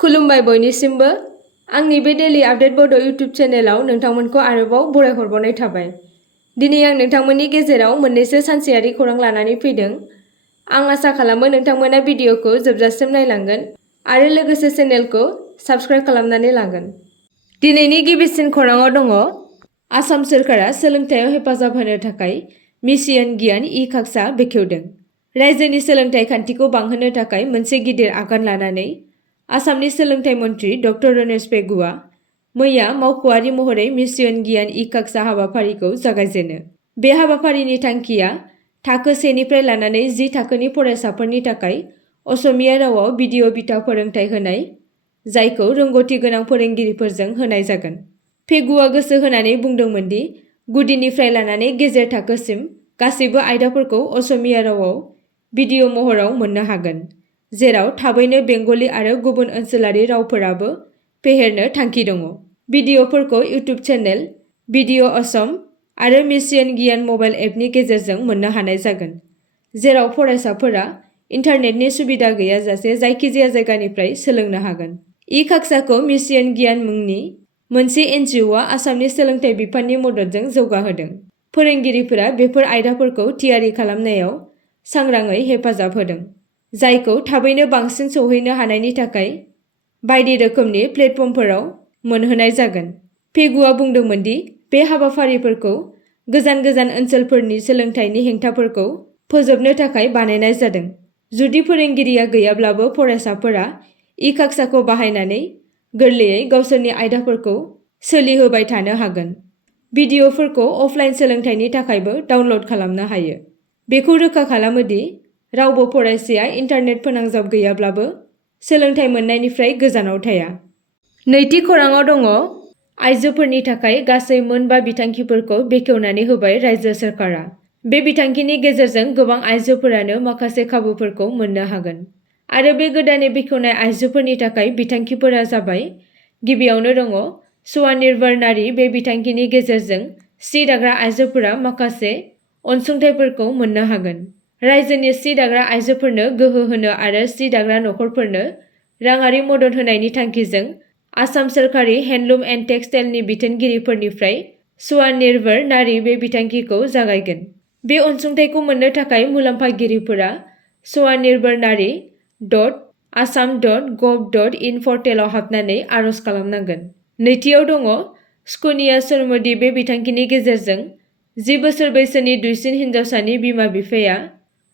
खुलुमबाय बयनिसिमबो आंनि बे डेली आपडेट बड' इउट्युब चेनेलाव नोंथांमोनखौ आरोबाव बरायहरबावनाय थाबाय। दिनै आं नोंथांमोननि गेजेराव मोननैसो सानसेयारि खौरां लानानै फैदों। आं आसा खालामो नोंथांमोना भिडिअखौ जोबजासिम नायलांगोन आरो लोगोसे चेनेलखौ साबस्क्राइब खालामनानै लागोन। दिनैनि गिबिसिन खौराङाव दङ आसाम सोरखारा सोलोंथायाव हेफाजाब होनो थाखाय मिशन गियान ई-कक्षा बेखेवदों। रायजोनि सोलोंथाइ खान्थिखौ बांहोनो थाखाय मोनसे गिदिर आगान लानानै आसामनि सोलोंथाइ मन्थ्रि डक्टर रनेश पेगुआ मैया मावख'आरि महरै मिशन गियान ई-कक्षा हाबाफारिखौ जागायजेनो। बे हाबाफारिनि थांखिया थाखो 1 निफ्राय लानानै 10 थाखोनि फरायसाफोरनि थाखाय असमिया रावाव भिडिअ बिथा फोरोंथाय होनाय, जायखौ रोंगौथि गोनां फोरोंगिरिफोरजों होनाय जागोन। पेगुआ गोसो होनानै बुंदोंमोन दि गुदिनिफ्राय लानानै गेजेर थाखोसिम गासैबो आयदाफोरखौ असमिया रावाव भिडिअ महराव मोननो हागोन, जेराव थाबैनो बेंगली आरो गुबुन ओनसोलारि रावफोराबो फेहेरनो थांखि दङ। भिडिअफोरखौ इउट्युब चेनेल भिडिअ असम आरो मिशन गियान मबाइल एपनि गेजेरजों मोननो हानाय जागोन, जेराव फरायसाफोरा इन्टारनेटनि सुबिदा गैयाजासे जायखिजाया जायगानिफ्राय सोलोंनो हागोन। ई-कक्षाखौ मिशन गियान मुंनि मोनसे एनजिअ'आ आसामनि सोलोंथाइ बिफाननि मददजों जौगाहोदों। फोरोंगिरिफोरा बेफोर आयदाफोरखौ थियारि खालामनायाव सांग्राङै हेफाजाब होदों, जायखौ थाबैनो बांसिन सौहैनो हानायनि थाखाय बायदि रोखोमनि प्लेटफर्मफोराव मोनहोनाय जागोन। पेगुआ बुंदोंमोन दि बे हाबाफारिफोरखौ गोजान गोजान ओनसोलफोरनि सोलोंथाइनि हेंथाफोरखौ फोजोबनो थाखाय बानायनाय जादों। जुदि फोरोंगिरिया गैयाब्लाबो फरायसाफोरा ई-कक्षाखौ बाहायनानै गोरलैयै गावसोरनि आयदाफोरखौ सोलिहोबाय थानो हागोन। भिडिअफोरखौ अफलाइन सोलोंथाइनि थाखायबो डाउनल'ड खालामनो हायो। बेखौ रोखा खालामो दि रावबो फरायसाया इन्टारनेट फोनांजाब गैयाब्लाबो सोलोंथाइ मोननायनिफ्राय गोजानाव थाया। नैथि खौराङाव दङ आइजोफोरनि थाखाय गासै मोन 5 बिथांखिफोरखौ बेखेवनानै होबाय रायजो सोरखारा। बे बिथांखिनि गेजेरजों गोबां आइजोफोरानो माखासे खाबुफोरखौ मोननो हागोन आरो बे गोदानै बेखेवनाय आइजोफोरनि थाखाय बिथांखिफोरा जाबाय। गिबियावनो दङ स्वनिर्भर नारी। बे बिथांखिनि गेजेरजों सि दाग्रा आइजोफोरा माखासे अनसुंथाइफोरखौ मोननो हागोन। रायजोनि सि दाग्रा आइजोफोरनो गोहो होनो आरो सि दाग्रा नखरफोरनो राङारि मदद होनायनि थांखिजों आसाम सोरखारि हेन्डलुम एन्ड टेक्सटाइलनि बिथोनगिरिफोरनिफ्राय स्वनिर्भर नारी बे बिथांखिखौ जागायगोन। बे अनसुंथाइखौ मोननो थाखाय मुलाम्फागिरिफोरा swanirbharnari.assam.gov.in पर्टेलाव हाबनानै आर'ज खालामनांगोन। नैथियाव दङ सुकन्या समृद्धि। बे बिथांखिनि गेजेरजों 10 बोसोर बैसोनि दुइसिन हिनजावसानि बिमा-बिफाया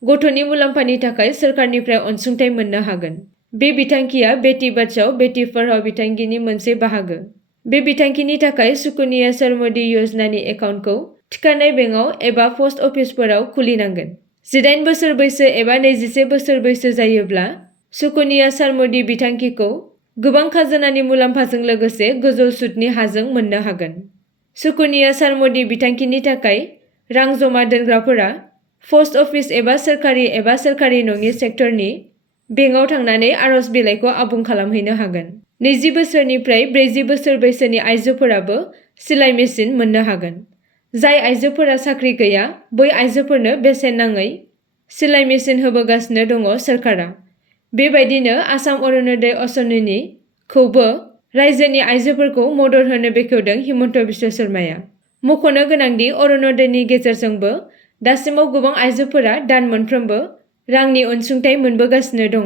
गथ'नि मुलाम्फानि थाखाय सोरखारनिफ्राय अनसुंथाइ मोननो हागोन। बे बिथांखिया बेटी बचाओ बेटी पढ़ाओ बिथांखिनि मोनसे बाहागो। बे बिथांखिनि थाखाय सुकन्या समृद्धि योजनानि एकाउन्टखौ थिखानाय बेंकआव एबा पस्ट अफिसफोराव खुलिनांगोन। 18 बोसोर बैसो एबा 21 बोसोर बैसो जायोब्ला सुकन्या समृद्धि बिथांखिखौ गोबां खाजोनानि मुलाम्फाजों लोगोसे गोजौ सुतनि हाजों मोननो हागोन। सुकन्या समृद्धि बिथांखिनि थाखाय रां जमा दोनग्राफोरा पस्ट अफिस एबा सोरखारि नङि सेक्टरनि बेंकआव थांनानै आर'ज बिलाइखौ आबुं खालामहैनो हागोन। 20 बोसोरनिफ्राय 40 बोसोर बैसोनि आइजोफोराबो सिलाइ मेसिन मोननो हागोन। जाय आइजोफोरा साख्रि गैया, बै आइजोफोरनो बेसेन नाङै सिलाइ मेसिन होबोगासिनो दङ सोरखारा। बेबायदिनो आसाम अरुणोदय असनिनि खौबो रायजोनि आइजोफोरखौ मदद होनो बेखेवदों हिमन्त बिश्व शर्माया। मख'नो गोनांदि अरुणोदयनि गेजेरजोंबो दासिमाव गोबां आइजोफोरा दान मोनफ्रोमबो रांनि अनसुंथाइ मोनबोगासिनो दङ।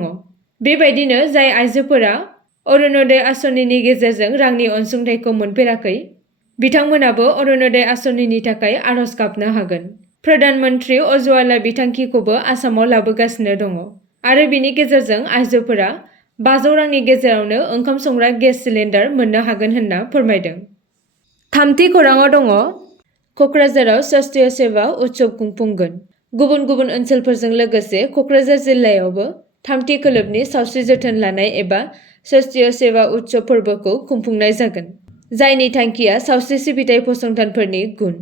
बेबायदिनो जाय आइजोफोरा अरुणोदय आसनिनि गेजेरजों रांनि अनसुंथाइखौ मोनफेराखै, बिथांमोनाबो अरुणोदय आसनिनि थाखाय आर'ज गाबनो हागोन। प्रधान मन्त्रि उज्ज्वला बिथांखिखौबो आसामाव लाबोगासिनो दङ आरो बिनि गेजेरजों आइजोफोरा 500 रांनि गेजेरावनो ओंखाम संग्रा गेस सिलिन्डार मोननो हागोन होनना फोरमायदों। थामथि खौराङाव दङ क'क्राझाराव स्वास्थ्य सेवा उत्सव खुंफुंगोन। गुबुन गुबुन ओनसोलफोरजों लोगोसे क'क्राझार जिल्लायावबो थामथि खोलोबनि सावस्रि जोथोन लानाय एबा स्वास्थ्य सेवा उत्सव फोरबोखौ खुंफुंनाय जागोन, जायनि थांखिया सावस्रि सिबिथाइ फसंथानफोरनि गुन,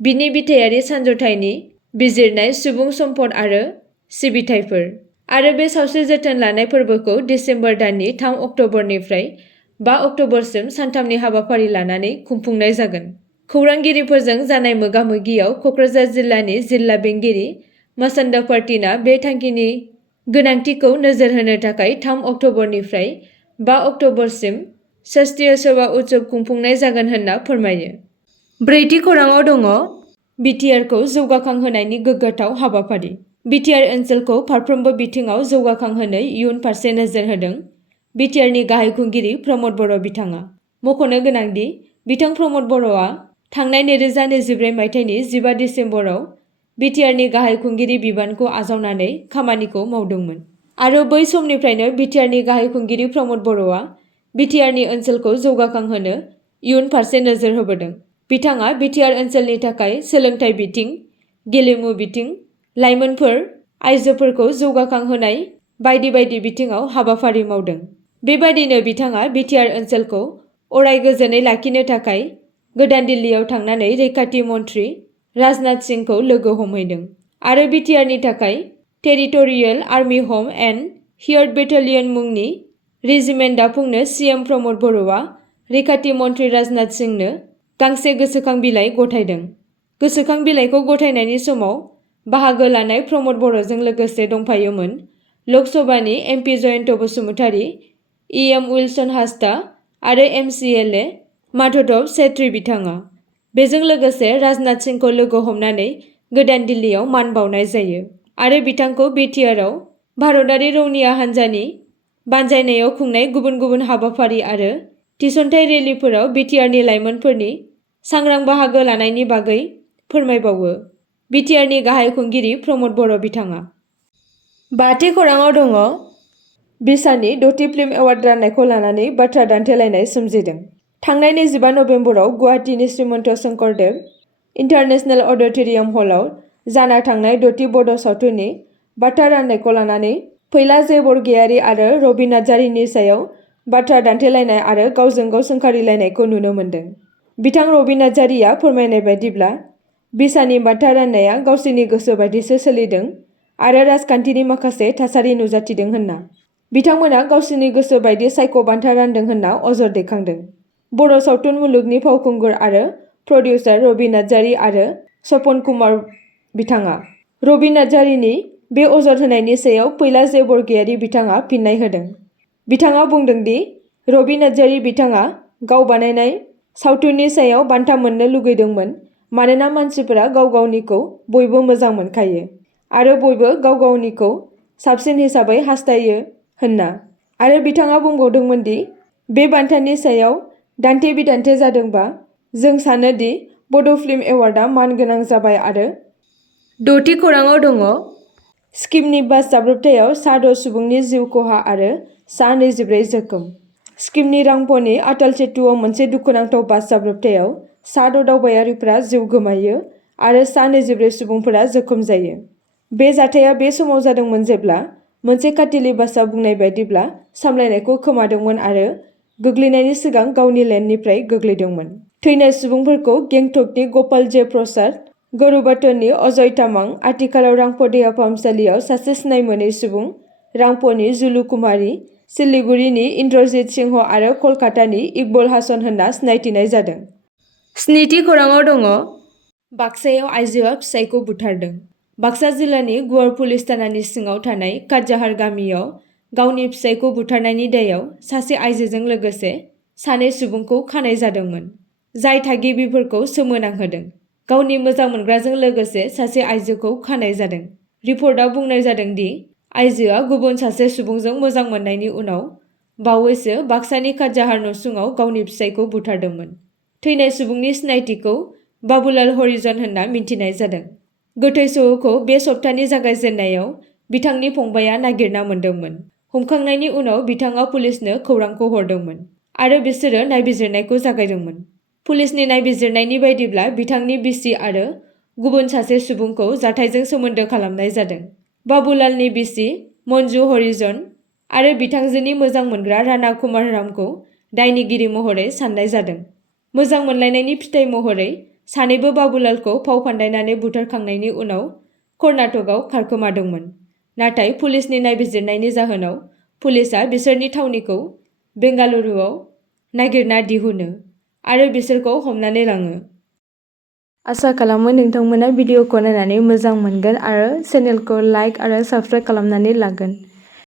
बिनि बिथायारि सानज'थायनि बिजिरनाय, सुबुं सम्पद आरो सिबिथाइफोर। आरो बे सावस्रि जोथोन लानाय फोरबोखौ दिसेम्बर दाननि 3 अक्ट'बरनिफ्राय 5 अक्ट'बरसिम सानथामनि हाबाफारि लानानै खुंफुंनाय जागोन। खौरांगिरिफोरजों जानाय मोगा-मोगियाव क'क्राझार जिल्लानि जिल्ला बेंगिरि मसन्द पार्टिना बे थांखिनि गोनांथिखौ नोजोर होनो थाखाय 3 अक्ट'बरनिफ्राय 5 अक्ट'बरसिम शास्त्रीय सभा उत्सव खुंफुंनाय जागोन होनना फोरमायो। ब्रैथि खौराङाव दङ बिटिआरखौ जौगाखांहोनायनि गोग्गाथाव हाबाफारि। बिटिआर ओनसोलखौ फारफ्रोमबो बिथिङाव जौगाखांहोनो इयुन फारसे नोजोर होदों बिटिआरनि गाहाय खुंगिरि प्रमद बर' बिथाङा। मख'नो गोनांदि बिथां प्रमद बर'आ थांनाय 2024 मायथाइनि 15 डिसेम्बराव बिटिआरनि गाहाय खुंगिरि बिबानखौ आजावनानै खामानिखौ मावदोंमोन आरो बै समनिफ्रायनो बिटिआरनि गाहाय खुंगिरि प्रमद बर'आ बिटिआरनि ओनसोलखौ जौगाखांहोनो इयुन फारसे नोजोर होबोदों। बिथाङा बिटिआर ओनसोलनि थाखाय सोलोंथाइ बिथिं, गेलेमु बिथिं, लाइमोनफोर, आइजोफोरखौ जौगाखांहोनाय बायदि बायदि बिथिङाव हाबाफारि मावदों। बेबादिनो बिथाङा बिटिआर ओनसोलखौ अराय गोजोनै लाखिनो थाखाय गोदान दिल्लीयाव थांनानै रैखाथि मन्त्रि राजनाथ सिंहखौ लोगो हमहैदों आरो बिटिआरनि थाखाय टेरिटरियेल आर्मी हम एन्ड हियर्ड बेटालियन मुंनि रेजिमेन्ट दाफुंनो सिएम प्रमद बर'आ रैखाथि मन्त्रि राजनाथ सिंहनो गांसे गोसोखां बिलाइ गथायदों। गोसोखां बिलाइखौ गथायनायनि समाव बाहागो लानाय प्रमद बर'जों लोगोसे दंफायोमोन लकसभानि एमपि जयन्त बसुमतारी, इएम उइलसन हाजदा आरो एमसिएलए माधव सेत्री बिथाङा। बेजों लोगोसे राजनाथ सिंहखौ लोगो हमनानै गोदान दिल्लीयाव मान बावनाय जायो आरो बिथांखौ बिटिआरआव भारतारि रौनिया हान्जानि बानजायनायाव खुंनाय गुबुन गुबुन हाबाफारि आरो थिसनथाइ रेलिफोराव बिटिआरनि लाइमोनफोरनि सांग्रां बाहागो लानायनि बागै फोरमायबावो बिटिआरनि गाहाय खुंगिरि प्रमद बर' बिथाङा। 5थि खौराङाव दङ बिसानि 6थि फिल्म एवार्ड राननायखौ लानानै बाथ्रा दान्थेलायनाय सोमजिदों। थांनाय 25 नबेम्बराव गुवाहाटीनि श्रीमन्त शंकरदेव इन्टारनेशनेल अडिट'रियाम हलाव जाना थांनाय 6थि बड' सावथुननि बाथ्रा राननायखौ लानानै फैला जे बरगयारी आरो रबि नार्जारीनि सायाव बाथ्रा दान्थेलायनाय आरो गावजों गाव सोंखारिलायनायखौ नुनो मोन्दों। बिथां रबि नार्जारीया फोरमायनाय बायदिब्ला बिसानि बान्था राननाया गावसोरनि गोसो बायदिसो सोलिदों आरो राजखान्थिनि माखासे थासारि नुजाथिदों होनना। बिथांमोना गावसोरनि गोसो बायदि सायख' बान्था रानदों होनना अजद दैखांदों। बर' सावथुन मुलुगनि फावखुंगुर आरो प्रडिउसार रबि नार्जारी आरो सपन कुमार बिथाङा। रबि नार्जारीनि बे अजद होनायनि सायाव फैला जे बरगयारी बिथाङा फिननाय होदों। बिथाङा बुंदों दि रबि नार्जारी बिथाङा गाव बानायनाय सावथुननि सायाव बान्था मोननो लुगैदोंमोन मानोना मानसिफोरा गाव गावनिखौ बयबो मोजां मोनखायो आरो बयबो गाव गावनिखौ साबसिन हिसाबै हास्थायो होनना। आरो बिथाङा बुंबावदोंमोन दि बे बान्थानि सायाव दान्थे बिदान्थे जादोंबा जों सानो दि बड' फिल्म एवार्डआ मानगोनां जाबाय आरो 6थि खौराङाव दङ सिक्किमनि बास जाब्रबथायाव सा 6 सुबुंनि जिउ खहा आरो सा 24 जोखोम। सिक्किमनि रांप'नि अटल सेतुआव मोनसे दुखुनांथाव बास जाब्रबथायाव सा 6 दावबायारिफोरा जिउ गोमायो आरो सा 24 सुबुंफोरा जोखोम जायो। बे जाथाया बे समाव जादोंमोन जेब्ला मोनसे काटिली बासआ बुंनाय बायदिब्ला सामलायनायखौ खोमादोंमोन आरो गोग्लैनायनि सिगां गावनि लेननिफ्राय गोग्लैदोंमोन। थैनाय सुबुंफोरखौ गेंटकनि गपाल जे प्रसाद, गरुबाटननि अजय तामां, आथिखालाव रांप' देहा फाहामसालियाव सासे सिनाय मोनै सुबुं, रांप'नि जुलु कुमारी, सिलिगुरिनि इन्द्रजित सिंह आरो कलकातानि इकबल हासन होनना सिनायथिनाय जादों। 7थि खौराङाव दङ बाक्सायाव आइजोआ फिसायखौ बुथारदों। बाक्सा जिल्लानि गुवार पुलिस थानानि सिङाव थानाय काटजाहार गामियाव गावनि फिसायखौ बुथारनायनि दायाव सासे आइजोजों लोगोसे सानै सुबुंखौ खानाय जादोंमोन, जाय थागिबिफोरखौ सोमोनांहोदों। गावनि मोजां मोनग्राजों लोगोसे सासे आइजोखौ खानाय जादों। रिपर्टआव बुंनाय जादों दि आइजोआ गुबुन सासे सुबुंजों मोजां मोननायनि उनाव बावैसो बाक्सानि काटजाहार नसुङाव गावनि फिसायखौ बुथारदोंमोन। थैनाय सुबुंनि सिनायथिखौ बाबुलाल हरिजन होनना मिन्थिनाय जादों। गोथै सह'खौ बे सप्तानि जागायजेननायाव बिथांनि फंबायआ नागिरना मोन्दोंमोन। हमखांनायनि उनाव बिथाङा पुलिसनो खौरांखौ हरदोंमोन आरो बिसोरो नायबिजिरनायखौ जागायदोंमोन। पुलिसनि नायबिजिरनायनि बायदिब्ला बिथांनि बिसि आरो गुबुन सासे सुबुंखौ जाथायजों सोमोन्दो खालामनाय जादों। बाबुलालनि बिसि मन्जु हरिजन आरो बिथांजोनि मोजां मोनग्रा राणा कुमार रामखौ दायनिगिरि महरै साननाय जादों। मोजां मोनलायनायनि फिथाइ महरै सानैबो बाबुलालखौ फाव फान्दायनानै बुथारखांनायनि उनाव कर्नाटकआव खारखोमादोंमोन। नाथाय पुलिसनि नायबिजिरनायनि जाहोनाव पुलिसआ बिसोरनि थावनिखौ बेंगालुरुआव नागिरना दिहुनो आरो बिसोरखौ हमनानै लाङो। आसा खालामो नोंथांमोना भिडिअखौ नायनानै मोजां मोनगोन आरो चेनेलखौ लाइक आरो साबस्क्राइब खालामनानै लागोन।